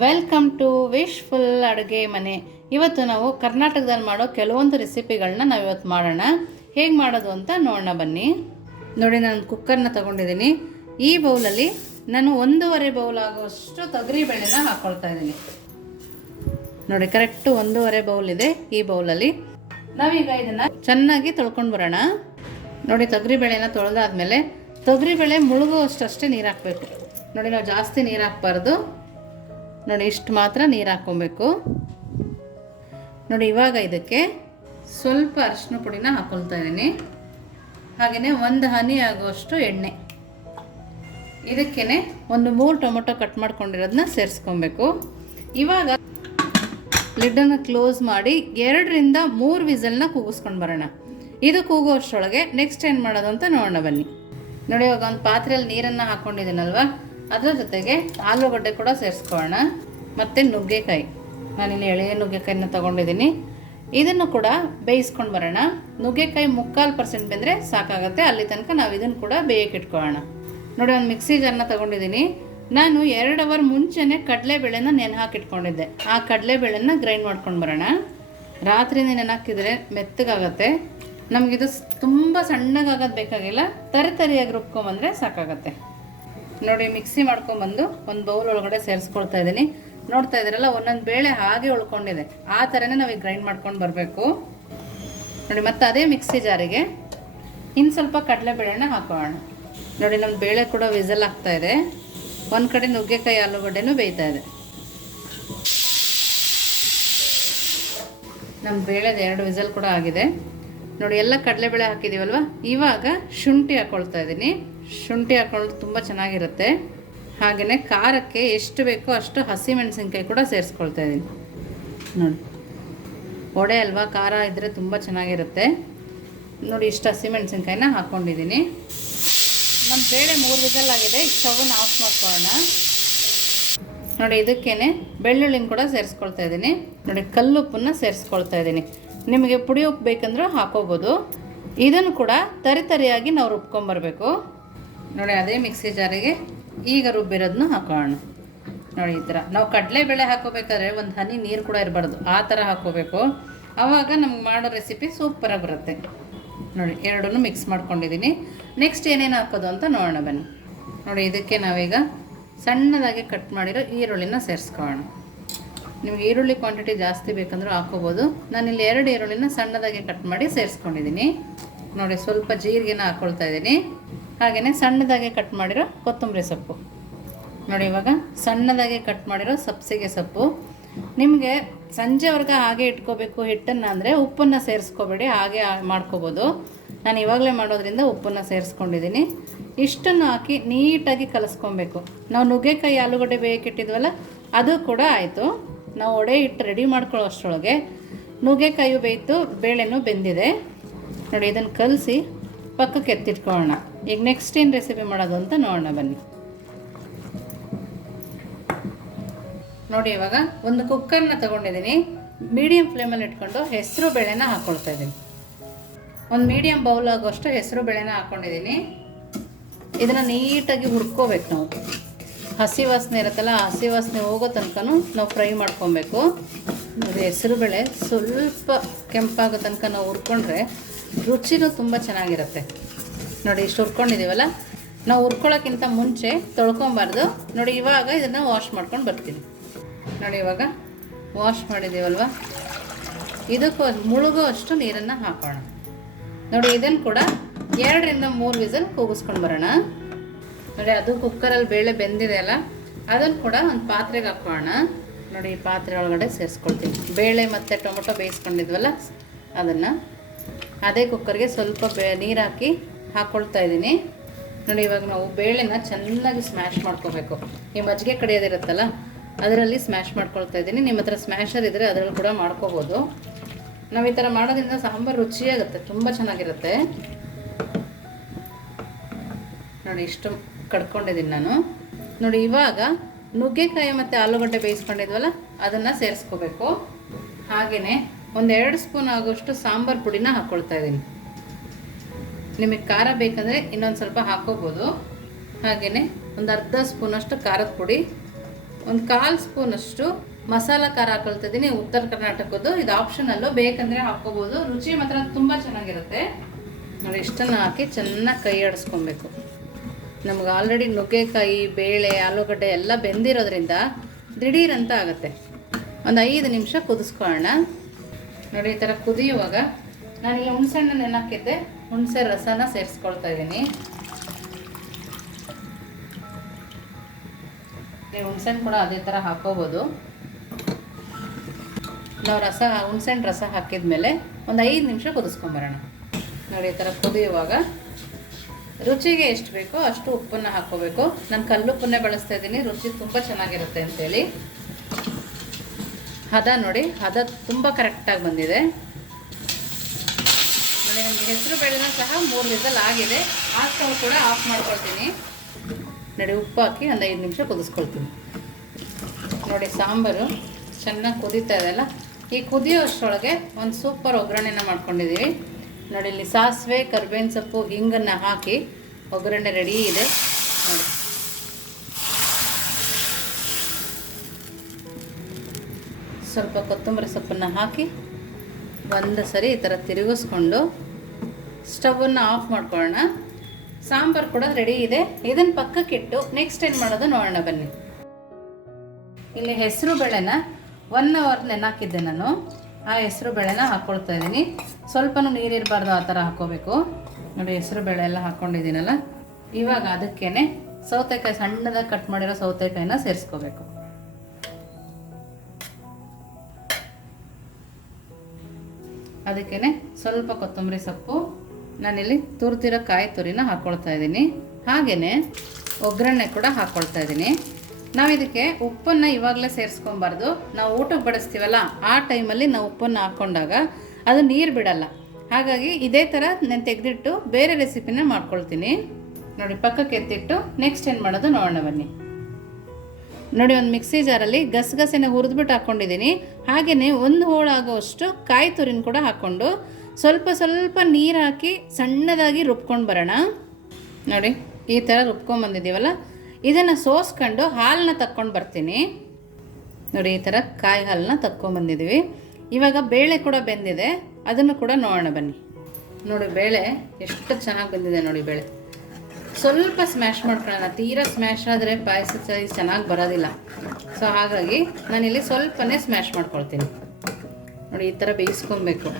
Welcome to wishful ಅಡುಗೆ ಮನೆ. ಇವತ್ತು ನಾವು ಕರ್ನಾಟಕದಲ್ಲಿ ಮಾಡೋ ಕೆಲವೊಂದು ರೆಸಿಪಿಗಳನ್ನ ನಾವು ಇವತ್ತು ಮಾಡೋಣ. ಹೇಗೆ ಮಾಡೋದು ಅಂತ ನೋಡೋಣ ಬನ್ನಿ. ನೋಡಿ, ನಾನು ಕುಕ್ಕರ್ನ ತಗೊಂಡಿದ್ದೀನಿ. ಈ ಬೌಲಲ್ಲಿ ನಾನು ಒಂದೂವರೆ ಬೌಲ್ ಆಗುವಷ್ಟು ತೊಗರಿ ಬೇಳೆನ ಹಾಕ್ಕೊಳ್ತಾ ಇದ್ದೀನಿ. ನೋಡಿ ಕರೆಕ್ಟ್ ಒಂದೂವರೆ ಬೌಲ್ ಇದೆ ಈ ಬೌಲಲ್ಲಿ. ನಾವೀಗ ಇದನ್ನು ಚೆನ್ನಾಗಿ ತೊಳ್ಕೊಂಡು ಬರೋಣ. ನೋಡಿ ತೊಗರಿ ಬೇಳೆನ ತೊಳೆದಾದ್ಮೇಲೆ ತೊಗರಿ ಮುಳುಗುವಷ್ಟು ಅಷ್ಟೇ ನೀರು ಹಾಕಬೇಕು. ನೋಡಿ, ನಾವು ಜಾಸ್ತಿ ನೀರು ಹಾಕ್ಬಾರ್ದು. ನೋಡಿ, ಇಷ್ಟು ಮಾತ್ರ ನೀರು ಹಾಕ್ಕೊಬೇಕು. ನೋಡಿ, ಇವಾಗ ಇದಕ್ಕೆ ಸ್ವಲ್ಪ ಅರಿಶಿನ ಪುಡಿನ ಹಾಕ್ಕೊಳ್ತಾ ಇದ್ದೀನಿ. ಹಾಗೆಯೇ ಒಂದು ಹನಿ ಆಗುವಷ್ಟು ಎಣ್ಣೆ. ಇದಕ್ಕೇ ಒಂದು ಮೂರು ಟೊಮೊಟೊ ಕಟ್ ಮಾಡ್ಕೊಂಡಿರೋದನ್ನ ಸೇರಿಸ್ಕೊಬೇಕು. ಇವಾಗ ಲಿಡ್ಡನ್ನು ಕ್ಲೋಸ್ ಮಾಡಿ ಎರಡರಿಂದ ಮೂರು ವಿಸಲ್ನ ಕೂಗಿಸ್ಕೊಂಡು ಬರೋಣ. ಇದು ಕೂಗುವಷ್ಟರೊಳಗೆ ನೆಕ್ಸ್ಟ್ ಏನು ಮಾಡೋದು ಅಂತ ನೋಡೋಣ ಬನ್ನಿ. ನೋಡಿ, ಇವಾಗ ಒಂದು ಪಾತ್ರೆಯಲ್ಲಿ ನೀರನ್ನು ಹಾಕ್ಕೊಂಡಿದ್ದೀನಲ್ವ ಅದ್ರ ಜೊತೆಗೆ ಆಲೂಗಡ್ಡೆ ಕೂಡ ಸೇರಿಸ್ಕೊಳ್ಳೋಣ. ಮತ್ತು ನುಗ್ಗೆಕಾಯಿ. ನಾನಿಲ್ಲಿ ಎಳೆಯ ನುಗ್ಗೆಕಾಯಿನ ತೊಗೊಂಡಿದ್ದೀನಿ. ಇದನ್ನು ಕೂಡ ಬೇಯಿಸ್ಕೊಂಡು ಬರೋಣ. ನುಗ್ಗೆಕಾಯಿ ಮುಕ್ಕಾಲು ಪರ್ಸೆಂಟ್ ಬಂದರೆ ಸಾಕಾಗುತ್ತೆ. ಅಲ್ಲಿ ತನಕ ನಾವು ಇದನ್ನು ಕೂಡ ಬೇಯಕ್ಕೆ ಇಟ್ಕೊಳ್ಳೋಣ ನೋಡಿ, ಒಂದು ಮಿಕ್ಸಿ ಜಾರ್ನ ತೊಗೊಂಡಿದ್ದೀನಿ. ನಾನು ಎರಡು ಅವರ್ ಮುಂಚೆನೇ ಕಡಲೆಬೇಳೆನ ನೆನೆ ಹಾಕಿಟ್ಕೊಂಡಿದ್ದೆ. ಆ ಕಡಲೆಬೇಳೆನ ಗ್ರೈಂಡ್ ಮಾಡ್ಕೊಂಡು ಬರೋಣ. ರಾತ್ರಿನೇ ನೆನೆ ಹಾಕಿದರೆ ಮೆತ್ತಗಾಗತ್ತೆ. ನಮಗಿದು ತುಂಬ ಸಣ್ಣಗಾಗೋದು ಬೇಕಾಗಿಲ್ಲ. ತರಿ ತರಿಯಾಗಿ ರುಬ್ಕೊಂಬಂದರೆ ಸಾಕಾಗತ್ತೆ. ನೋಡಿ ಮಿಕ್ಸಿ ಮಾಡ್ಕೊಂಬಂದು ಒಂದು ಬೌಲ್ ಒಳಗಡೆ ಸೇರಿಸ್ಕೊಳ್ತಾ ಇದ್ದೀನಿ. ನೋಡ್ತಾ ಇದ್ದೀರಲ್ಲ, ಒಂದೊಂದು ಬೇಳೆ ಹಾಗೆ ಉಳ್ಕೊಂಡಿದೆ. ಆ ಥರನೇ ನಾವೀಗ ಗ್ರೈಂಡ್ ಮಾಡ್ಕೊಂಡು ಬರಬೇಕು. ನೋಡಿ, ಮತ್ತೆ ಅದೇ ಮಿಕ್ಸಿ ಜಾರಿಗೆ ಇನ್ನು ಸ್ವಲ್ಪ ಕಡಲೆಬೇಳೆನ ಹಾಕೋಣ. ನೋಡಿ ನಮ್ಮ ಬೇಳೆ ಕೂಡ ವಿಸಲ್ ಆಗ್ತಾ ಇದೆ. ಒಂದು ಕಡೆ ನುಗ್ಗೆಕಾಯಿ, ಆಲೂಗಡ್ಡೆನೂ ಬೇಯ್ತಾ ಇದೆ. ನಮ್ಮ ಬೇಳೆದ ಎರಡು ವಿಸಲ್ ಕೂಡ ಆಗಿದೆ. ನೋಡಿ, ಎಲ್ಲ ಕಡಲೆಬೇಳೆ ಹಾಕಿದ್ದೀವಲ್ವ ಇವಾಗ ಶುಂಠಿ ಹಾಕ್ಕೊಳ್ತಾ ಇದ್ದೀನಿ. ಶುಂಠಿ ಹಾಕೊಳ್ಳೋದು ತುಂಬ ಚೆನ್ನಾಗಿರುತ್ತೆ. ಹಾಗೆಯೇ ಖಾರಕ್ಕೆ ಎಷ್ಟು ಬೇಕೋ ಅಷ್ಟು ಹಸಿಮೆಣಸಿನ್ಕಾಯಿ ಕೂಡ ಸೇರಿಸ್ಕೊಳ್ತಾ ಇದ್ದೀನಿ ನೋಡಿ. ವಡೆ ಅಲ್ವಾ, ಖಾರ ಇದ್ದರೆ ತುಂಬ ಚೆನ್ನಾಗಿರುತ್ತೆ. ನೋಡಿ, ಇಷ್ಟು ಹಸಿಮೆಣಸಿನ್ಕಾಯಿನ ಹಾಕ್ಕೊಂಡಿದ್ದೀನಿ ನಮ್ಮ ಬೇಳೆ ಮೂರು ವಿಧಲ್ಲಾಗಿದೆ ಈಗ ಸ್ಟವನ್ನು ಆಫ್ ಮಾಡ್ಕೊಳ್ಳೋಣ. ನೋಡಿ, ಇದಕ್ಕೇನೆ ಬೆಳ್ಳುಳ್ಳಿನ ಕೂಡ ಸೇರಿಸ್ಕೊಳ್ತಾ ಇದ್ದೀನಿ ನೋಡಿ, ಕಲ್ಲುಪ್ಪನ್ನ ಸೇರಿಸ್ಕೊಳ್ತಾ ಇದ್ದೀನಿ ನಿಮಗೆ ಪುಡಿ ಉಪ್ಪು ಬೇಕಂದ್ರೆ ಹಾಕೋಬೋದು. ಇದನ್ನು ಕೂಡ ತರಿತರಿಯಾಗಿ ನಾವು ರುಬ್ಕೊಂಬರ್ಬೇಕು. ನೋಡಿ ಅದೇ ಮಿಕ್ಸಿ ಜಾರಿಗೆ ಈಗ ರುಬ್ಬಿರೋದನ್ನು ಹಾಕೋಣ. ನೋಡಿ ಈ ಥರ. ನಾವು ಕಡಲೆಬೇಳೆ ಹಾಕೋಬೇಕಾದ್ರೆ ಒಂದು ಹನಿ ನೀರು ಕೂಡ ಇರಬಾರ್ದು. ಆ ಥರ ಹಾಕೋಬೇಕು. ಆವಾಗ ನಮ್ಗೆ ಮಾಡೋ ರೆಸಿಪಿ ಸೂಪರಾಗಿ ಬರುತ್ತೆ. ನೋಡಿ ಎರಡೂ ಮಿಕ್ಸ್ ಮಾಡ್ಕೊಂಡಿದ್ದೀನಿ ನೆಕ್ಸ್ಟ್ ಏನೇನು ಹಾಕೋದು ಅಂತ ನೋಡೋಣ ಬನ್ನಿ. ನೋಡಿ, ಇದಕ್ಕೆ ನಾವೀಗ ಸಣ್ಣದಾಗಿ ಕಟ್ ಮಾಡಿರೋ ಈರುಳ್ಳಿನ ಸೇರಿಸ್ಕೊಳ್ಳೋಣ. ನಿಮ್ಗೆ ಈರುಳ್ಳಿ ಕ್ವಾಂಟಿಟಿ ಜಾಸ್ತಿ ಬೇಕಂದ್ರೂ ಹಾಕೋಬೋದು. ನಾನಿಲ್ಲಿ ಎರಡು ಈರುಳ್ಳಿನ ಸಣ್ಣದಾಗಿ ಕಟ್ ಮಾಡಿ ಸೇರಿಸ್ಕೊಂಡಿದ್ದೀನಿ ನೋಡಿ, ಸ್ವಲ್ಪ ಜೀರಿಗೆನ ಹಾಕ್ಕೊಳ್ತಾ ಇದ್ದೀನಿ. ಹಾಗೆಯೇ ಸಣ್ಣದಾಗಿ ಕಟ್ ಮಾಡಿರೋ ಕೊತ್ತಂಬರಿ ಸೊಪ್ಪು. ನೋಡಿ ಇವಾಗ ಸಣ್ಣದಾಗಿ ಕಟ್ ಮಾಡಿರೋ ಸಬ್ಸಿಗೆ ಸೊಪ್ಪು. ನಿಮಗೆ ಸಂಜೆವರೆಗೆ ಹಾಗೆ ಇಟ್ಕೋಬೇಕು ಹಿಟ್ಟನ್ನು ಅಂದರೆ ಉಪ್ಪನ್ನು ಸೇರಿಸ್ಕೋಬೇಡಿ, ಹಾಗೆ ಮಾಡ್ಕೋಬೋದು. ನಾನು ಇವಾಗಲೇ ಮಾಡೋದ್ರಿಂದ ಉಪ್ಪನ್ನು ಸೇರಿಸ್ಕೊಂಡಿದ್ದೀನಿ. ಇಷ್ಟನ್ನು ಹಾಕಿ ನೀಟಾಗಿ ಕಲಿಸ್ಕೊಬೇಕು. ನಾವು ನುಗ್ಗೆಕಾಯಿ ಆಲೂಗಡ್ಡೆ ಬೇಯಕ್ಕಿಟ್ಟಿದ್ವಲ್ಲ ಅದು ಕೂಡ ಆಯಿತು. ನಾವು ಒಡೆ ಹಿಟ್ಟು ರೆಡಿ ಮಾಡ್ಕೊಳ್ಳೋ ಅಷ್ಟರೊಳಗೆ ನುಗ್ಗೆಕಾಯಿ ಬೇಯಿತು, ಬೇಳೆನೂ ಬೆಂದಿದೆ. ನೋಡಿ, ಇದನ್ನು ಕಲಸಿ ಪಕ್ಕಕ್ಕೆ ಎತ್ತಿಟ್ಕೊಳ್ಳೋಣ. ಈಗ ನೆಕ್ಸ್ಟ್ ಏನು ರೆಸಿಪಿ ಮಾಡೋದು ಅಂತ ನೋಡೋಣ ಬನ್ನಿ. ನೋಡಿ ಇವಾಗ ಒಂದು ಕುಕ್ಕರ್ನ ತಗೊಂಡಿದ್ದೀನಿ. ಮೀಡಿಯಂ ಫ್ಲೇಮಲ್ಲಿ ಇಟ್ಕೊಂಡು ಹೆಸರು ಬೇಳೆನ ಹಾಕ್ಕೊಳ್ತಾ ಇದ್ದೀನಿ. ಒಂದು ಮೀಡಿಯಂ ಬೌಲ್ ಆಗುವಷ್ಟು ಹೆಸರು ಬೇಳೆನ ಹಾಕ್ಕೊಂಡಿದ್ದೀನಿ ಇದನ್ನು ನೀಟಾಗಿ ಹುರ್ಕೋಬೇಕು ನಾವು. ಹಸಿ ವಾಸನೆ ಇರುತ್ತಲ್ಲ ಹಸಿ ವಾಸನೆ ಹೋಗೋ ತನಕನೂ ನಾವು ಫ್ರೈ ಮಾಡ್ಕೊಬೇಕು. ಹೆಸರು ಬೇಳೆ ಸ್ವಲ್ಪ ಕೆಂಪಾಗೋ ತನಕ ನಾವು ಹುರ್ಕೊಂಡ್ರೆ ರುಚಿನೂ ತುಂಬ ಚೆನ್ನಾಗಿರುತ್ತೆ. ನೋಡಿ, ಇಷ್ಟು ಹುರ್ಕೊಂಡಿದ್ದೀವಲ್ಲ ನಾವು ಹುರ್ಕೊಳ್ಳೋಕ್ಕಿಂತ ಮುಂಚೆ ತೊಳ್ಕೊಬಾರ್ದು. ನೋಡಿ, ಇವಾಗ ಇದನ್ನು ವಾಶ್ ಮಾಡ್ಕೊಂಡು ಬರ್ತೀನಿ. ನೋಡಿ, ಇವಾಗ ವಾಶ್ ಮಾಡಿದ್ದೀವಲ್ವ ಇದಕ್ಕೂ ಮುಳುಗೋ ಅಷ್ಟು ನೀರನ್ನು ಹಾಕೋಣ. ನೋಡಿ ಇದನ್ನು ಕೂಡ ಎರಡರಿಂದ ಮೂರು ವಿಸಲ್ ಕೂಗಿಸ್ಕೊಂಡು ಬರೋಣ. ನೋಡಿ, ಅದು ಕುಕ್ಕರಲ್ಲಿ ಬೇಳೆ ಬೆಂದಿದೆ ಅಲ್ಲ? ಅದನ್ನು ಕೂಡ ಒಂದು ಪಾತ್ರೆಗೆ ಹಾಕೋಣ. ನೋಡಿ, ಈ ಪಾತ್ರೆ ಒಳಗಡೆ ಸೇರಿಸ್ಕೊಳ್ತೀನಿ. ಬೇಳೆ ಮತ್ತು ಟೊಮೊಟೊ ಬೇಯಿಸ್ಕೊಂಡಿದ್ವಲ್ಲ? ಅದನ್ನು ಅದೇ ಕುಕ್ಕರ್ಗೆ ಸ್ವಲ್ಪ ಬೇ ನೀರು ಹಾಕಿ ಹಾಕ್ಕೊಳ್ತಾ ಇದ್ದೀನಿ. ನೋಡಿ, ಇವಾಗ ನಾವು ಬೇಳೆನ ಚೆನ್ನಾಗಿ ಸ್ಮ್ಯಾಶ್ ಮಾಡ್ಕೋಬೇಕು. ಈ ಮಜ್ಜಿಗೆ ಕಡಿಯೋದಿರುತ್ತಲ್ಲ, ಅದರಲ್ಲಿ ಸ್ಮ್ಯಾಶ್ ಮಾಡ್ಕೊಳ್ತಾ ಇದ್ದೀನಿ. ನಿಮ್ಮ ಹತ್ರ ಸ್ಮ್ಯಾಶರ್ ಇದ್ದರೆ ಅದರಲ್ಲಿ ಕೂಡ ಮಾಡ್ಕೋಬೋದು. ನಾವು ಈ ಥರ ಮಾಡೋದ್ರಿಂದ ಸಾಂಬಾರು ರುಚಿಯಾಗುತ್ತೆ, ತುಂಬ ಚೆನ್ನಾಗಿರುತ್ತೆ. ನೋಡಿ, ಇಷ್ಟು ಕಡ್ಕೊಂಡಿದ್ದೀನಿ ನಾನು. ನೋಡಿ, ಇವಾಗ ನುಗ್ಗೆಕಾಯಿ ಮತ್ತು ಆಲೂಗಡ್ಡೆ ಬೇಯಿಸ್ಕೊಂಡಿದ್ವಲ್ಲ, ಅದನ್ನು ಸೇರಿಸ್ಕೋಬೇಕು. ಹಾಗೆಯೇ ಒಂದು ಎರಡು ಸ್ಪೂನ್ ಆಗೋಷ್ಟು ಸಾಂಬಾರು ಪುಡಿನ ಹಾಕ್ಕೊಳ್ತಾ ಇದ್ದೀನಿ. ನಿಮಗೆ ಖಾರ ಬೇಕಂದರೆ ಇನ್ನೊಂದು ಸ್ವಲ್ಪ ಹಾಕ್ಕೋಬೋದು ಹಾಗೆಯೇ ಒಂದು ಅರ್ಧ ಸ್ಪೂನಷ್ಟು ಖಾರದ ಪುಡಿ, ಒಂದು ಕಾಲು ಸ್ಪೂನಷ್ಟು ಮಸಾಲ ಖಾರ ಹಾಕೊಳ್ತಿದ್ದೀನಿ ಉತ್ತರ ಕರ್ನಾಟಕದ್ದು ಇದು ಆಪ್ಷನಲ್ಲು ಬೇಕಂದರೆ ಹಾಕ್ಕೋಬೋದು ರುಚಿ ಮಾತ್ರ ತುಂಬ ಚೆನ್ನಾಗಿರುತ್ತೆ. ನೋಡಿ, ಇಷ್ಟನ್ನು ಹಾಕಿ ಚೆನ್ನಾಗಿ ಕೈ ಆಡಿಸ್ಕೊಬೇಕು. ನಮ್ಗೆ ಆಲ್ರೆಡಿ ನುಗ್ಗೆಕಾಯಿ, ಬೇಳೆ, ಆಲೂಗಡ್ಡೆ ಎಲ್ಲ ಬೆಂದಿರೋದ್ರಿಂದ ದಿಢೀರಂತ ಆಗುತ್ತೆ. ಒಂದು ಐದು ನಿಮಿಷ ಕುದಿಸ್ಕೊಳ್ಳೋಣ. ನೋಡಿ, ಈ ಥರ ಕುದಿಯುವಾಗ ನಾನು ನಾನಿಲ್ಲಿ ಹುಣಸೆಹಣ್ಣು ನೆನಕಿದ್ದೆ ಹುಣಸೆ ರಸನ ಸೇರಿಸ್ಕೊಳ್ತಾ ಇದ್ದೀನಿ ನೀವು ಹುಣಸೆಹಣ್ಣು ಕೂಡ ಅದೇ ಥರ ಹಾಕೋಬೋದು. ನಾವು ರಸ, ಹುಣಸೆಹಣ್ಣು ರಸ ಹಾಕಿದ್ಮೇಲೆ ಒಂದು ಐದು ನಿಮಿಷ ಕುದಿಸ್ಕೊಂಬರೋಣ. ನೋಡಿ, ಈ ಥರ ಕುದಿಯುವಾಗ ರುಚಿಗೆ ಎಷ್ಟು ಬೇಕೋ ಅಷ್ಟು ಉಪ್ಪನ್ನು ಹಾಕೋಬೇಕು. ನಾನು ಕಲ್ಲುಪ್ಪನ್ನೇ ಬಳಸ್ತಾ ಇದ್ದೀನಿ ರುಚಿ ತುಂಬ ಚೆನ್ನಾಗಿರುತ್ತೆ ಅಂತೇಳಿ. ಹದ ನೋಡಿ, ಹದ ತುಂಬ ಕರೆಕ್ಟಾಗಿ ಬಂದಿದೆ. ನೋಡಿ ಹೆಸರು ಬೇಳೆನ ಸಹ ಮೂರು ವಿಸಲ್ ಆಗಿದೆ. ಆ ಕೂಡ ಆಫ್ ಮಾಡ್ಕೊಳ್ತೀನಿ. ನೋಡಿ, ಉಪ್ಪು ಹಾಕಿ ಒಂದು ಐದು ನಿಮಿಷ ಕುದಿಸ್ಕೊಳ್ತೀನಿ. ನೋಡಿ, ಸಾಂಬಾರು ಚೆನ್ನಾಗಿ ಕುದೀತಾ ಇದೆಯಲ್ಲ ಈ ಕುದಿಯೋ ಅಷ್ಟರೊಳಗೆ ಒಂದು ಸೂಪರ್ ಒಗ್ಗರಣೆನ ಮಾಡ್ಕೊಂಡಿದ್ದೀವಿ ನೋಡಿ, ಇಲ್ಲಿ ಸಾಸಿವೆ, ಕರ್ಬೇವಿನ ಸೊಪ್ಪು, ಹಿಂಗನ್ನು ಹಾಕಿ ಒಗ್ಗರಣೆ ರೆಡಿ ಇದೆ. ನೋಡಿ. ಸ್ವಲ್ಪ ಕೊತ್ತಂಬರಿ ಸೊಪ್ಪನ್ನು ಹಾಕಿ ಒಂದು ಸರಿ ಈ ಥರ ತಿರುಗಿಸ್ಕೊಂಡು ಸ್ಟವನ್ನು ಆಫ್ ಮಾಡ್ಕೊಳ್ಳೋಣ. ಸಾಂಬಾರು ಕೂಡ ರೆಡಿ ಇದೆ. ಇದನ್ನು ಪಕ್ಕಕ್ಕಿಟ್ಟು ನೆಕ್ಸ್ಟ್ ಏನು ಮಾಡೋದು ನೋಡೋಣ ಬನ್ನಿ. ಇಲ್ಲಿ ಹೆಸರು ಬೇಳೆನ ಒನ್ ಅವರ್ ನೆನಾಕಿದ್ದೆ ನಾನು. ಆ ಹೆಸರು ಬೇಳೆನ ಹಾಕ್ಕೊಳ್ತಾ ಇದ್ದೀನಿ. ಸ್ವಲ್ಪನೂ ನೀರಿರಬಾರ್ದು ಆ ಥರ ಹಾಕ್ಕೋಬೇಕು ನೋಡಿ ಹೆಸರು ಬೇಳೆ ಎಲ್ಲ ಹಾಕ್ಕೊಂಡಿದ್ದೀನಲ್ಲ ಇವಾಗ ಅದಕ್ಕೇನೆ ಸೌತೆಕಾಯಿ ಸಣ್ಣದಾಗಿ ಕಟ್ ಮಾಡಿರೋ ಸೌತೆಕಾಯಿನ ಸೇರಿಸ್ಕೋಬೇಕು. ಅದಕ್ಕೇನೆ ಸ್ವಲ್ಪ ಕೊತ್ತಂಬರಿ ಸೊಪ್ಪು ನಾನಿಲ್ಲಿ ತುರ್ತಿರೋ ಕಾಯಿ ತುರಿನ ಹಾಕ್ಕೊಳ್ತಾ ಇದ್ದೀನಿ. ಹಾಗೆಯೇ ಒಗ್ಗರಣೆ ಕೂಡ ಹಾಕ್ಕೊಳ್ತಾ ಇದ್ದೀನಿ. ನಾವು ಇದಕ್ಕೆ ಉಪ್ಪನ್ನು ಇವಾಗಲೇ ಸೇರಿಸ್ಕೊಬಾರ್ದು. ನಾವು ಊಟಕ್ಕೆ ಬಡಿಸ್ತೀವಲ್ಲ, ಆ ಟೈಮಲ್ಲಿ ನಾವು ಉಪ್ಪನ್ನು ಹಾಕ್ಕೊಂಡಾಗ ಅದು ನೀರು ಬಿಡಲ್ಲ. ಹಾಗಾಗಿ ಇದೇ ಥರ ನಾನು ತೆಗೆದಿಟ್ಟು ಬೇರೆ ರೆಸಿಪಿನ ಮಾಡ್ಕೊಳ್ತೀನಿ. ನೋಡಿ, ಪಕ್ಕಕ್ಕೆ ಎತ್ತಿಟ್ಟು ನೆಕ್ಸ್ಟ್ ಏನು ಮಾಡೋದು ನೋಡೋಣ ಬನ್ನಿ. ನೋಡಿ, ಒಂದು ಮಿಕ್ಸಿ ಜಾರಲ್ಲಿ ಗಸಗಸೆನ ಹುರಿದ್ಬಿಟ್ಟು ಹಾಕ್ಕೊಂಡಿದ್ದೀನಿ ಹಾಗೆಯೇ ಒಂದು ಹೋಳಾಗೋವಷ್ಟು ಕಾಯಿ ತುರಿನ ಕೂಡ ಹಾಕ್ಕೊಂಡು ಸ್ವಲ್ಪ ಸ್ವಲ್ಪ ನೀರು ಹಾಕಿ ಸಣ್ಣದಾಗಿ ರುಬ್ಕೊಂಡು ಬರೋಣ. ನೋಡಿ, ಈ ಥರ ರುಬ್ಕೊಂಬಂದಿದ್ದೀವಲ್ಲ ಇದನ್ನು ಸೋಸ್ಕೊಂಡು ಹಾಲನ್ನ ತಕ್ಕೊಂಡು ಬರ್ತೀನಿ. ನೋಡಿ, ಈ ಥರ ಕಾಯಿ ಹಾಲನ್ನ ತಕ್ಕೊಂಬಂದಿದ್ದೀವಿ ಇವಾಗ ಬೇಳೆ ಕೂಡ ಬೆಂದಿದೆ. ಅದನ್ನು ಕೂಡ ನೋಡೋಣ ಬನ್ನಿ. ನೋಡಿ, ಬೇಳೆ ಎಷ್ಟು ಚೆನ್ನಾಗಿ ಬಂದಿದೆ ನೋಡಿ ಬೇಳೆ. ಸ್ವಲ್ಪ ಸ್ಮ್ಯಾಶ್ ಮಾಡ್ಕೊಳ್ಳೋಣ. ತೀರಾ ಸ್ಮ್ಯಾಶ್ ಆದರೆ ಪಾಯಸ ಚೆನ್ನಾಗಿ ಬರೋದಿಲ್ಲ. ಸೊ ಹಾಗಾಗಿ ನಾನಿಲ್ಲಿ ಸ್ವಲ್ಪನೇ ಸ್ಮ್ಯಾಶ್ ಮಾಡ್ಕೊಳ್ತೀನಿ. ನೋಡಿ, ಈ ಥರ ಬೇಯಿಸ್ಕೊಬೇಕು.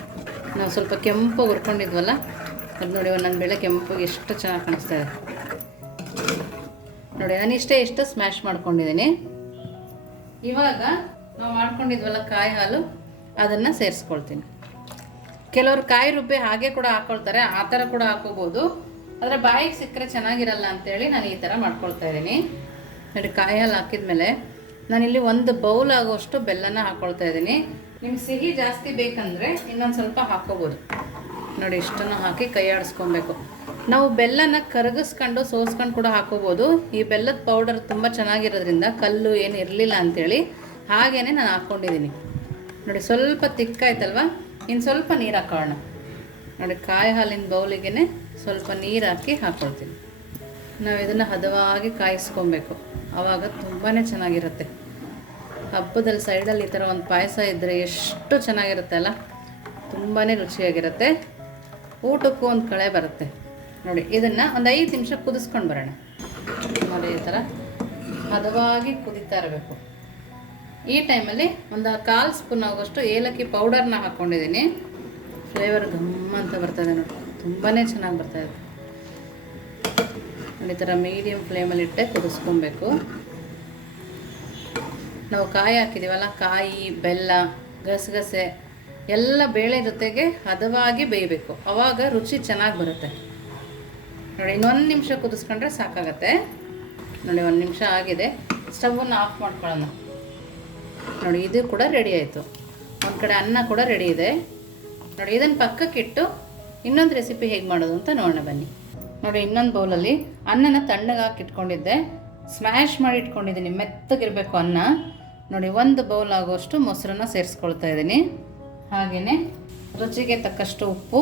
ನಾವು ಸ್ವಲ್ಪ ಕೆಂಪು ಹುರ್ಕೊಂಡಿದ್ವಲ್ಲ, ಅದು ನೋಡಿ ಒಂದೊಂದು ಬೆಳೆ ಕೆಂಪು ಎಷ್ಟು ಚೆನ್ನಾಗಿ ಕಾಣಿಸ್ತಾ ಇದೆ. ನೋಡಿ, ನಾನು ಇಷ್ಟೇ ಎಷ್ಟು ಸ್ಮ್ಯಾಶ್ ಮಾಡ್ಕೊಂಡಿದ್ದೀನಿ. ಇವಾಗ ನಾವು ಮಾಡ್ಕೊಂಡಿದ್ವಲ್ಲ ಕಾಯಿ ಹಾಲು, ಅದನ್ನು ಸೇರಿಸ್ಕೊಳ್ತೀನಿ. ಕೆಲವರು ಕಾಯಿ ರುಬ್ಬಿ ಹಾಗೆ ಕೂಡ ಹಾಕ್ಕೊಳ್ತಾರೆ ಆ ಥರ ಕೂಡ ಹಾಕೋಬೋದು. ಆದರೆ ಬಾಯಿಗೆ ಸಿಕ್ಕರೆ ಚೆನ್ನಾಗಿರಲ್ಲ ಅಂತೇಳಿ ನಾನು ಈ ಥರ ಮಾಡ್ಕೊಳ್ತಾ ಇದ್ದೀನಿ. ನೋಡಿ ಕಾಯಲ್ಲಿ ಹಾಕಿದ್ಮೇಲೆ ನಾನಿಲ್ಲಿ ಒಂದು ಬೌಲ್ ಆಗೋಷ್ಟು ಬೆಲ್ಲನ ಹಾಕ್ಕೊಳ್ತಾ ಇದ್ದೀನಿ. ನಿಮ್ಗೆ ಸಿಹಿ ಜಾಸ್ತಿ ಬೇಕಂದರೆ ಇನ್ನೊಂದು ಸ್ವಲ್ಪ ಹಾಕ್ಕೋಬೋದು ನೋಡಿ, ಇಷ್ಟನ್ನು ಹಾಕಿ ಕೈ ಆಡಿಸ್ಕೊಬೇಕು. ನಾವು ಬೆಲ್ಲನ ಕರಗಿಸ್ಕೊಂಡು ಸೋಸ್ಕೊಂಡು ಕೂಡ ಹಾಕೋಬೋದು. ಈ ಬೆಲ್ಲದ ಪೌಡರ್ ತುಂಬ ಚೆನ್ನಾಗಿರೋದ್ರಿಂದ ಕಲ್ಲು ಏನು ಇರಲಿಲ್ಲ ಅಂಥೇಳಿ ಹಾಗೇ ನಾನು ಹಾಕ್ಕೊಂಡಿದ್ದೀನಿ ನೋಡಿ, ಸ್ವಲ್ಪ ತಿಕ್ಕಾಯ್ತಲ್ವ? ಇನ್ನು ಸ್ವಲ್ಪ ನೀರು ಹಾಕೋಣ. ನೋಡಿ, ಕಾಯಿ ಹಾಲಿನ ಬೌಲಿಗೆ ಸ್ವಲ್ಪ ನೀರು ಹಾಕಿ ಹಾಕ್ಕೊಳ್ತೀನಿ ನಾವು ಇದನ್ನು ಹದವಾಗಿ ಕಾಯಿಸ್ಕೊಬೇಕು. ಆವಾಗ ತುಂಬಾ ಚೆನ್ನಾಗಿರುತ್ತೆ. ಹಬ್ಬದಲ್ಲಿ ಸೈಡಲ್ಲಿ ಈ ಥರ ಒಂದು ಪಾಯಸ ಇದ್ದರೆ ಎಷ್ಟು ಚೆನ್ನಾಗಿರುತ್ತೆ ಅಲ್ಲ? ತುಂಬಾ ರುಚಿಯಾಗಿರುತ್ತೆ. ಊಟಕ್ಕೂ ಒಂದು ಕಳೆ ಬರುತ್ತೆ. ನೋಡಿ, ಇದನ್ನು ಒಂದು ಐದು ನಿಮಿಷ ಕುದಿಸ್ಕೊಂಡು ಬರೋಣ. ನೋಡಿ, ಈ ಥರ ಹದವಾಗಿ ಕುದಿತಾ ಇರಬೇಕು. ಈ ಟೈಮಲ್ಲಿ ಒಂದು ಕಾಲು ಸ್ಪೂನ್ ಆಗೋಷ್ಟು ಏಲಕ್ಕಿ ಪೌಡರ್ನ ಹಾಕ್ಕೊಂಡಿದ್ದೀನಿ ಫ್ಲೇವರ್ ಘಮ್ಮ ಅಂತ ಬರ್ತದೆ ನೋಡಿ. ತುಂಬಾ ಚೆನ್ನಾಗಿ ಬರ್ತಾಯಿದೆ ನೋಡಿ, ಈ ಥರ ಮೀಡಿಯಮ್ ಫ್ಲೇಮಲ್ಲಿ ಇಟ್ಟೆ ಕುದಿಸ್ಕೊಬೇಕು. ನಾವು ಕಾಯಿ ಹಾಕಿದ್ದೀವಲ್ಲ ಕಾಯಿ, ಬೆಲ್ಲ, ಗಸಗಸೆ, ಎಲ್ಲ ಬೇಳೆ ಜೊತೆಗೆ ಹದವಾಗಿ ಬೇಯಬೇಕು. ಆವಾಗ ರುಚಿ ಚೆನ್ನಾಗಿ ಬರುತ್ತೆ. ನೋಡಿ ಇನ್ನೊಂದು ನಿಮಿಷ ಕುದಿಸ್ಕೊಂಡ್ರೆ ಸಾಕಾಗತ್ತೆ. ನೋಡಿ, ಒಂದು ನಿಮಿಷ ಆಗಿದೆ. ಸ್ಟವನ್ನು ಆಫ್ ಮಾಡ್ಕೊಳ್ಳೋಣ. ನೋಡಿ, ಇದು ಕೂಡ ರೆಡಿ ಆಯಿತು. ಒಂದು ಕಡೆ ಅನ್ನ ಕೂಡ ರೆಡಿ ಇದೆ. ನೋಡಿ ಇದನ್ನು ಪಕ್ಕಕ್ಕಿಟ್ಟು ಇನ್ನೊಂದು ರೆಸಿಪಿ ಹೇಗೆ ಮಾಡೋದು ಅಂತ ನೋಡೋಣ ಬನ್ನಿ. ನೋಡಿ, ಇನ್ನೊಂದು ಬೌಲಲ್ಲಿ ಅನ್ನನ ತಣ್ಣಗೆ ಹಾಕಿ ಇಟ್ಕೊಂಡಿದ್ದೆ ಸ್ಮ್ಯಾಶ್ ಮಾಡಿ ಇಟ್ಕೊಂಡಿದ್ದೀನಿ. ಮೆತ್ತಗಿರಬೇಕು ಅನ್ನ. ನೋಡಿ, ಒಂದು ಬೌಲ್ ಆಗೋಷ್ಟು ಮೊಸರನ್ನ ಸೇರಿಸ್ಕೊಳ್ತಾ ಇದ್ದೀನಿ. ಹಾಗೆಯೇ ರುಚಿಗೆ ತಕ್ಕಷ್ಟು ಉಪ್ಪು.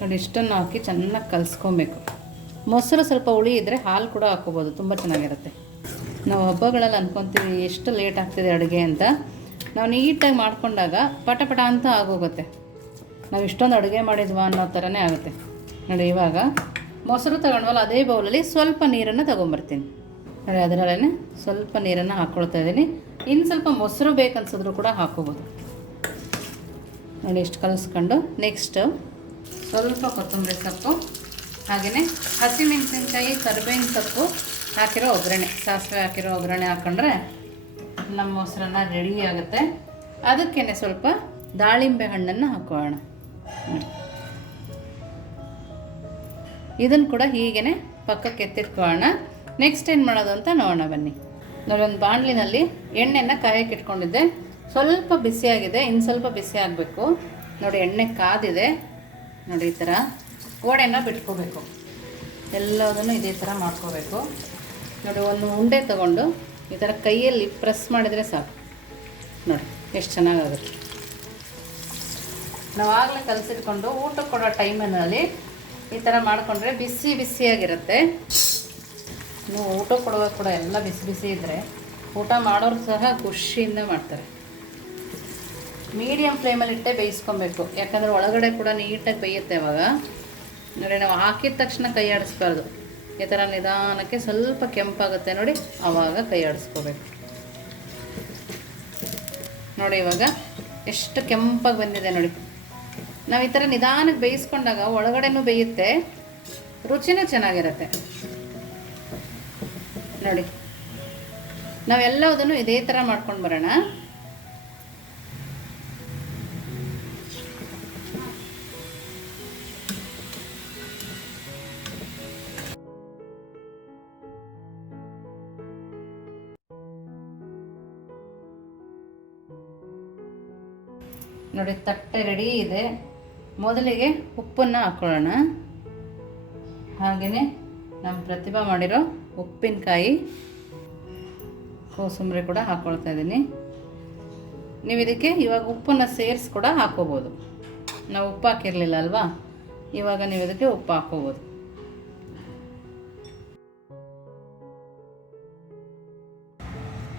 ನೋಡಿ, ಇಷ್ಟನ್ನು ಹಾಕಿ ಚೆನ್ನಾಗಿ ಕಲಿಸ್ಕೊಬೇಕು. ಮೊಸರು ಸ್ವಲ್ಪ ಹುಳಿ ಇದ್ದರೆ ಹಾಲು ಕೂಡ ಹಾಕ್ಕೋಬೋದು. ತುಂಬ ಚೆನ್ನಾಗಿರುತ್ತೆ. ನಾವು ಹಬ್ಬಗಳಲ್ಲಿ ಅಂದ್ಕೊತೀವಿ ಎಷ್ಟು ಲೇಟ್ ಆಗ್ತಿದೆ ಅಡುಗೆ ಅಂತ. ನಾವು ನೀಟಾಗಿ ಮಾಡಿಕೊಂಡಾಗ ಪಟ ಪಟ ಅಂತ ಆಗೋಗುತ್ತೆ. ನಾವು ಇಷ್ಟೊಂದು ಅಡುಗೆ ಮಾಡಿದ್ವಾ ಅನ್ನೋ ಥರನೇ ಆಗುತ್ತೆ. ನೋಡಿ, ಇವಾಗ ಮೊಸರು ತಗೊಂಡ್ವಲ್ಲ, ಅದೇ ಬೌಲಲ್ಲಿ ಸ್ವಲ್ಪ ನೀರನ್ನು ತೊಗೊಂಬರ್ತೀನಿ. ನೋಡಿ ಅದರಲ್ಲೇ ಸ್ವಲ್ಪ ನೀರನ್ನು ಹಾಕ್ಕೊಳ್ತಾ ಇದ್ದೀನಿ. ಇನ್ನು ಸ್ವಲ್ಪ ಮೊಸರು ಬೇಕನ್ಸಿದ್ರು ಕೂಡ ಹಾಕೋಬೋದು ನೋಡಿ, ಇಷ್ಟು ಕಲಿಸ್ಕೊಂಡು ನೆಕ್ಸ್ಟು ಸ್ವಲ್ಪ ಕೊತ್ತಂಬರಿ ಸೊಪ್ಪು ಹಾಗೆಯೇ ಹಸಿಮೆಣಸಿನ್ಕಾಯಿ, ಕರ್ಬೇವಿನ ಸೊಪ್ಪು ಹಾಕಿರೋ ಒಗ್ಗರಣೆ, ಸಾಸಿವೆ ಹಾಕಿರೋ ಒಗ್ಗರಣೆ ಹಾಕ್ಕೊಂಡ್ರೆ ನಮ್ಮ ಮೊಸರನ್ನ ರೆಡಿ ಆಗುತ್ತೆ. ಅದಕ್ಕೇ ಸ್ವಲ್ಪ ದಾಳಿಂಬೆ ಹಣ್ಣನ್ನು ಹಾಕೋಣ. ಇದನ್ನು ಕೂಡ ಹೀಗೇ ಪಕ್ಕಕ್ಕೆ ಎತ್ತಿಟ್ಕೊಳ್ಳೋಣ. ನೆಕ್ಸ್ಟ್ ಏನು ಮಾಡೋದು ಅಂತ ನೋಡೋಣ ಬನ್ನಿ. ನೋಡಿ ಒಂದು ಬಾಣಲಿನಲ್ಲಿ ಎಣ್ಣೆನ ಕಾಯಕ್ಕೆ ಇಟ್ಕೊಂಡಿದ್ದೆ. ಸ್ವಲ್ಪ ಬಿಸಿಯಾಗಿದೆ, ಇನ್ನು ಸ್ವಲ್ಪ ಬಿಸಿ ಆಗಬೇಕು. ನೋಡಿ, ಎಣ್ಣೆ ಕಾದಿದೆ. ನೋಡಿ, ಈ ಥರ ಗೋಡೆನ ಬಿಟ್ಕೋಬೇಕು. ಎಲ್ಲದನ್ನು ಇದೇ ಥರ ಮಾಡ್ಕೋಬೇಕು. ನೋಡಿ, ಒಂದು ಉಂಡೆ ತಗೊಂಡು ಈ ಥರ ಕೈಯಲ್ಲಿ ಪ್ರೆಸ್ ಮಾಡಿದರೆ ಸಾಕು. ನೋಡಿ, ಎಷ್ಟು ಚೆನ್ನಾಗಾಗುತ್ತೆ. ನಾವು ಕಲಸಿಟ್ಕೊಂಡು ಊಟ ಕೊಡೋ ಟೈಮಿನಲ್ಲಿ ಈ ಥರ ಮಾಡಿಕೊಂಡ್ರೆ ಬಿಸಿ ಬಿಸಿಯಾಗಿರುತ್ತೆ. ನೀವು ಊಟ ಕೊಡುವಾಗ ಕೂಡ ಎಲ್ಲ ಬಿಸಿ ಬಿಸಿ ಇದ್ದರೆ ಊಟ ಮಾಡೋರು ಸಹ ಖುಷಿಯಿಂದ ಮಾಡ್ತಾರೆ. ಮೀಡಿಯಮ್ ಫ್ಲೇಮಲ್ಲಿ ಇಟ್ಟೆ ಬೇಯಿಸ್ಕೊಬೇಕು. ಯಾಕಂದರೆ ಒಳಗಡೆ ಕೂಡ ನೀಟಾಗಿ ಬೇಯುತ್ತೆ ಅವಾಗ. ನೋಡಿ, ನಾವು ಹಾಕಿದ ತಕ್ಷಣ ಕೈ ಆಡಿಸ್ಬಾರ್ದು. ಈ ಥರ ನಿಧಾನಕ್ಕೆ ಸ್ವಲ್ಪ ಕೆಂಪಾಗುತ್ತೆ ನೋಡಿ ಆವಾಗ ಕೈ ಆಡಿಸ್ಕೋಬೇಕು. ನೋಡಿ, ಇವಾಗ ಎಷ್ಟು ಕೆಂಪಾಗಿ ಬಂದಿದೆ ನೋಡಿ. ನಾವು ಈ ಥರ ನಿಧಾನಕ್ಕೆ ಬೇಯಿಸ್ಕೊಂಡಾಗ ಒಳಗಡೆನೂ ಬೇಯುತ್ತೆ, ರುಚಿನೂ ಚೆನ್ನಾಗಿರುತ್ತೆ. ನೋಡಿ, ನಾವೆಲ್ಲದನ್ನು ಇದೇ ಥರ ಮಾಡ್ಕೊಂಡು ಬರೋಣ. ನೋಡಿ, ತಟ್ಟೆ ರೆಡಿ ಇದೆ. ಮೊದಲಿಗೆ ಉಪ್ಪನ್ನು ಹಾಕ್ಕೊಳ್ಳೋಣ ಹಾಗೆಯೇ ನಮ್ಮ ಪ್ರತಿಭಾ ಮಾಡಿರೋ ಉಪ್ಪಿನಕಾಯಿ ಕೋಸಂಬರಿ ಕೂಡ ಹಾಕ್ಕೊಳ್ತಾ ಇದ್ದೀನಿ. ನೀವು ಇದಕ್ಕೆ ಇವಾಗ ಉಪ್ಪನ್ನು ಸೇರಿಸಿ ಕೂಡ ಹಾಕ್ಕೋಬೋದು ನಾವು ಉಪ್ಪು ಹಾಕಿರಲಿಲ್ಲ ಅಲ್ವಾ? ಇವಾಗ ನೀವು ಇದಕ್ಕೆ ಉಪ್ಪು ಹಾಕ್ಕೋಬೋದು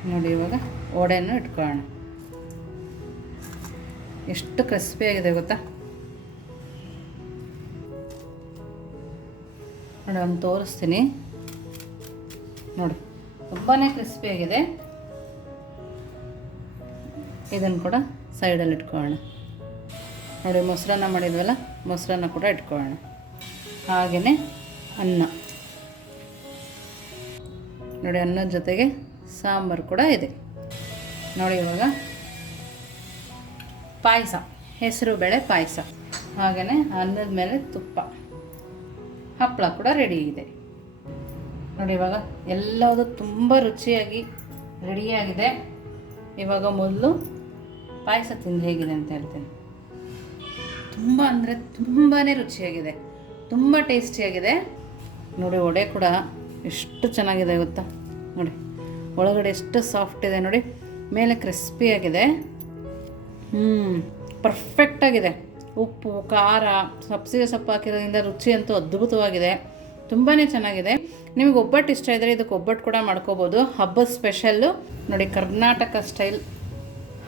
ನೋಡಿ ಇವಾಗ ವಡೆಯನ್ನು ಇಟ್ಕೊಳ್ಳೋಣ. ಎಷ್ಟು ಕ್ರಿಸ್ಪಿಯಾಗಿದೆ ಗೊತ್ತಾ? ನೋಡಿ ತೋರಿಸ್ತೀನಿ. ನೋಡಿ ತುಂಬಾ ಕ್ರಿಸ್ಪಿಯಾಗಿದೆ ಇದನ್ನು ಕೂಡ ಸೈಡಲ್ಲಿ ಇಟ್ಕೊಳ್ಳೋಣ. ನೋಡಿ, ಮೊಸರನ್ನ ಮಾಡಿದ್ವಲ್ಲ, ಮೊಸರನ್ನ ಕೂಡ ಇಟ್ಕೊಳ್ಳೋಣ. ಹಾಗೆಯೇ ಅನ್ನ. ನೋಡಿ, ಅನ್ನದ ಜೊತೆಗೆ ಸಾಂಬಾರು ಕೂಡ ಇದೆ. ನೋಡಿ, ಇವಾಗ ಪಾಯಸ, ಹೆಸರು ಬೇಳೆ ಪಾಯಸ. ಹಾಗೆಯೇ ಅನ್ನದ ಮೇಲೆ ತುಪ್ಪ. ಹಪ್ಪಳ ಕೂಡ ರೆಡಿ ಇದೆ. ನೋಡಿ ಇವಾಗ ಎಲ್ಲದು ತುಂಬ ರುಚಿಯಾಗಿ ರೆಡಿಯಾಗಿದೆ ಇವಾಗ ಮೊದಲು ಪಾಯಸ ತಿಂದು ಹೇಗಿದೆ ಅಂತ ಹೇಳ್ತೀನಿ. ತುಂಬ ಅಂದರೆ ತುಂಬಾ ರುಚಿಯಾಗಿದೆ. ತುಂಬ ಟೇಸ್ಟಿಯಾಗಿದೆ. ನೋಡಿ ವಡೆ ಕೂಡ ಎಷ್ಟು ಚೆನ್ನಾಗಿದೆ ಗೊತ್ತಾ? ನೋಡಿ ಒಳಗಡೆ ಎಷ್ಟು ಸಾಫ್ಟ್ ಇದೆ ನೋಡಿ. ಮೇಲೆ ಕ್ರಿಸ್ಪಿಯಾಗಿದೆ ಹ್ಞೂ ಪರ್ಫೆಕ್ಟಾಗಿದೆ ಉಪ್ಪು, ಖಾರ ಸಬ್ಸಿಗೆ ಸೊಪ್ಪು ಹಾಕಿರೋದ್ರಿಂದ ರುಚಿ ಅಂತೂ ಅದ್ಭುತವಾಗಿದೆ. ತುಂಬಾ ಚೆನ್ನಾಗಿದೆ. ನಿಮಗೆ ಒಬ್ಬಟ್ಟು ಇಷ್ಟ ಇದ್ದರೆ ಇದಕ್ಕೆ ಒಬ್ಬಟ್ಟು ಕೂಡ ಮಾಡ್ಕೋಬೋದು. ಹಬ್ಬದ ಸ್ಪೆಷಲ್ಲು ನೋಡಿ, ಕರ್ನಾಟಕ ಸ್ಟೈಲ್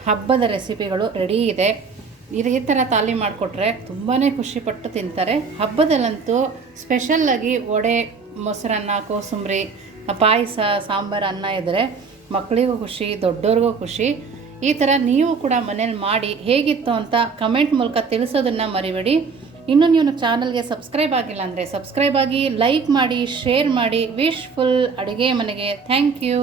ಹಬ್ಬದ ರೆಸಿಪಿಗಳು ರೆಡಿ ಇದೆ. ಇದು ಈ ಥರ ತಾಲಿ ಮಾಡಿಕೊಟ್ರೆ ತುಂಬಾ ಖುಷಿಪಟ್ಟು ತಿಂತಾರೆ. ಹಬ್ಬದಲ್ಲಂತೂ ಸ್ಪೆಷಲ್ಲಾಗಿ ವಡೆ, ಮೊಸರನ್ನ, ಕೋಸಂಬರಿ, ಪಾಯಸ ಸಾಂಬಾರು ಅನ್ನ ಇದ್ದರೆ ಮಕ್ಕಳಿಗೂ ಖುಷಿ ದೊಡ್ಡವ್ರಿಗೂ ಖುಷಿ. ಈ ಥರ ನೀವು ಕೂಡ ಮನೇಲಿ ಮಾಡಿ ಹೇಗಿತ್ತು ಅಂತ ಕಮೆಂಟ್ ಮೂಲಕ ತಿಳಿಸೋದನ್ನು ಮರಿಬೇಡಿ. ಇನ್ನು ನೀವು ಚಾನಲ್ಗೆ ಸಬ್ಸ್ಕ್ರೈಬ್ ಆಗಿಲ್ಲ ಅಂದರೆ ಸಬ್ಸ್ಕ್ರೈಬ್ ಆಗಿ ಲೈಕ್ ಮಾಡಿ, ಶೇರ್ ಮಾಡಿ. ವಿಶ್ ಫುಲ್ ಅಡುಗೆ ಮನೆಗೆ. Thank you.